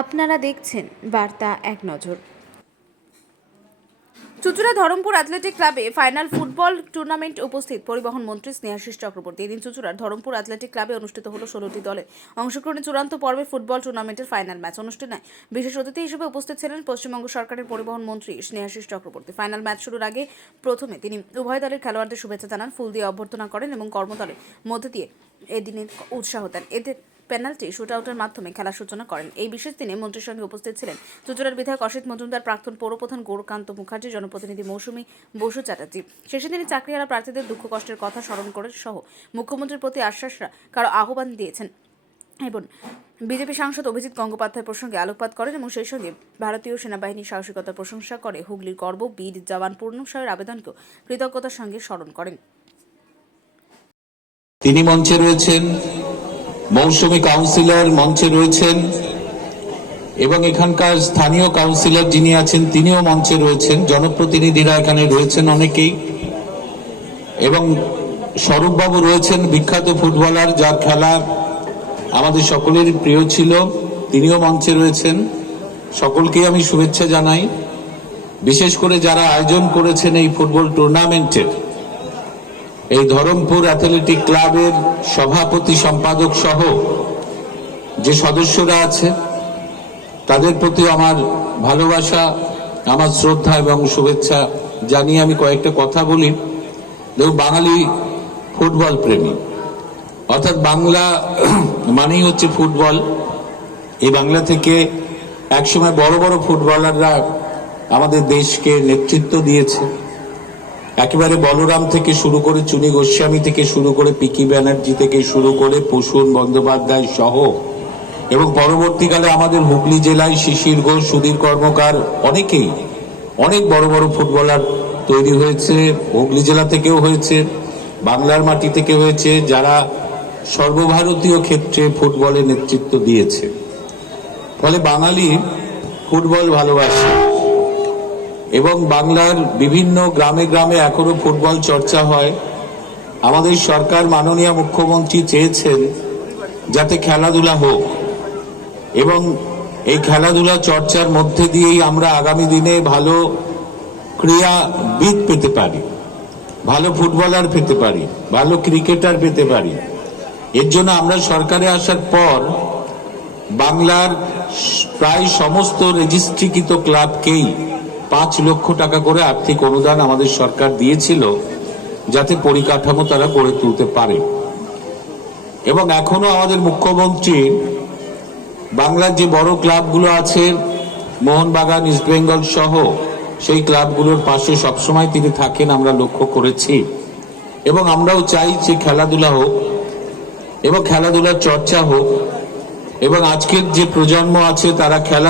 আপনারা দেখছেন বার্তা এক নজর। চুচুড়া ধরমপুর অ্যাথলেটিক ক্লাবে ফাইনাল ফুটবল টুর্নামেন্ট উপস্থিত। পরিবহন মন্ত্রী স্নেহাশিস চক্রবর্তী। এদিন চুচুড়ার ধরমপুর অ্যাথলেটিক ক্লাবে অনুষ্ঠিত হলো ষোলোটি দলে। অংশগ্রহণে চূড়ান্ত পর্বে ফুটবল টুর্নামেন্টের ফাইনাল ম্যাচ অনুষ্ঠানে বিশেষ অতিথি হিসেবে উপস্থিত ছিলেন পশ্চিমবঙ্গ সরকারের পরিবহন মন্ত্রী স্নেহাশিস চক্রবর্তী। ফাইনাল ম্যাচ শুরুর আগে প্রথমে তিনি উভয় দলের খেলোয়াড়দের শুভেচ্ছা জানান, ফুল দিয়ে অভ্যর্থনা করেন এবং কর্মদলের মধ্যে দিয়ে এদিনের উৎসাহ দেন। এদের পেনাল্টি শুট আউটের মাধ্যমে খেলার সূচনা করেন। এই বিশেষ দিনে মন্ত্রীর সঙ্গে উপস্থিত ছিলেন চুচুড়ার বিধায়ক অসিত মজুমদার, প্রাক্তন পৌরপ্রধান গৌরকান্ত মুখার্জি, জনপ্রতিনিধি মৌসুমী বসু চ্যাটার্জি। শেষে তিনি চাকরিহারা প্রার্থীদের দুঃখ কষ্টের কথা স্মরণ করে সহ মুখ্যমন্ত্রীর প্রতি আশ্বাসরা কারও আহ্বান দিয়েছেন। এবং বিজেপি সাংসদ অভিজিৎ গঙ্গোপাধ্যায় প্রসঙ্গে আলোকপাত করেন এবং সেই সঙ্গে ভারতীয় সেনাবাহিনীর সাহসিকতার প্রশংসা করে। হুগলির গর্ব, বীর জওয়ান পূর্ণ সাহের আবেদনকেও কৃতজ্ঞতার সঙ্গে স্মরণ করেন। তিনি মঞ্চে রয়েছেন। মৌসুমী কাউন্সিলর মঞ্চে রয়েছেন এবং এখানকার স্থানীয় কাউন্সিলর যিনি আছেন, তিনিও মঞ্চে রয়েছেন। জনপ্রতিনিধিরা এখানে রয়েছেন অনেকেই। এবং স্বরূপবাবু রয়েছেন, বিখ্যাত ফুটবলার, যার খেলা আমাদের সকলের প্রিয় ছিল। তিনিও মঞ্চে রয়েছেন। সকলকেই আমি শুভেচ্ছা জানাই। বিশেষ করে যারা আয়োজন করেছেন এই ফুটবল টুর্নামেন্টের এই ধরমপুর অ্যাথলেটিক ক্লাবের সভাপতি সম্পাদক সহ যে সদস্যরা আছে, তাদের প্রতি আমার ভালোবাসা, আমার শ্রদ্ধা এবং শুভেচ্ছা জানিয়ে আমি কয়েকটা কথা বলি। দেখুন, বাঙালি ফুটবল প্রেমী। অর্থাৎ বাংলা মানেই হচ্ছে ফুটবল। এই বাংলা থেকে একসময় বড় বড় ফুটবলাররা আমাদের দেশকে নেতৃত্ব দিয়েছে। একেবারে বলরাম থেকে শুরু করে চুনি গোস্বামী থেকে শুরু করে পিকি ব্যানার্জি থেকে শুরু করে প্রসূন বন্দ্যোপাধ্যায় সহ। এবং পরবর্তীকালে আমাদের হুগলি জেলায় শিশির ঘোষ, সুধীর কর্মকার অনেকেই, অনেক বড় বড় ফুটবলার তৈরি হয়েছে, হুগলি জেলা থেকেও হয়েছে, বাংলার মাটি থেকে হয়েছে, যারা সর্বভারতীয় ক্ষেত্রে ফুটবলে নেতৃত্ব দিয়েছে। ফলে বাঙালি ফুটবল ভালোবাসে। এবং বাংলার বিভিন্ন গ্রামে গ্রামে এখনও ফুটবল চর্চা হয়। আমাদের সরকার মাননীয় মুখ্যমন্ত্রী চেয়েছেন যাতে খেলাধুলা হোক। এবং এই খেলাধুলা চর্চার মধ্যে দিয়েই আমরা আগামী দিনে ভালো ক্রীড়াবিদ পেতে পারি, ভালো ফুটবলার পেতে পারি, ভালো ক্রিকেটার পেতে পারি। এর জন্য আমরা সরকারে আসার পর বাংলার প্রায় সমস্ত রেজিস্ট্রিকৃত ক্লাবকেই পাঁচ লক্ষ টাকা করে আর্থিক অনুদান আমাদের সরকার দিয়েছিল যাতে পরিকাঠামো তারা গড়ে তুলতে পারে। এবং এখনও আমাদের মুখ্যমন্ত্রী বাংলার যে বড় ক্লাবগুলো আছে, মোহনবাগান ইস্টবেঙ্গল সহ সেই ক্লাবগুলোর পাশে সবসময় তিনি থাকেন আমরা লক্ষ্য করেছি। এবং আমরাও চাই যে খেলাধুলা হোক এবং খেলাধুলার চর্চা হোক। এবং আজকের যে প্রজন্ম আছে তারা খেলা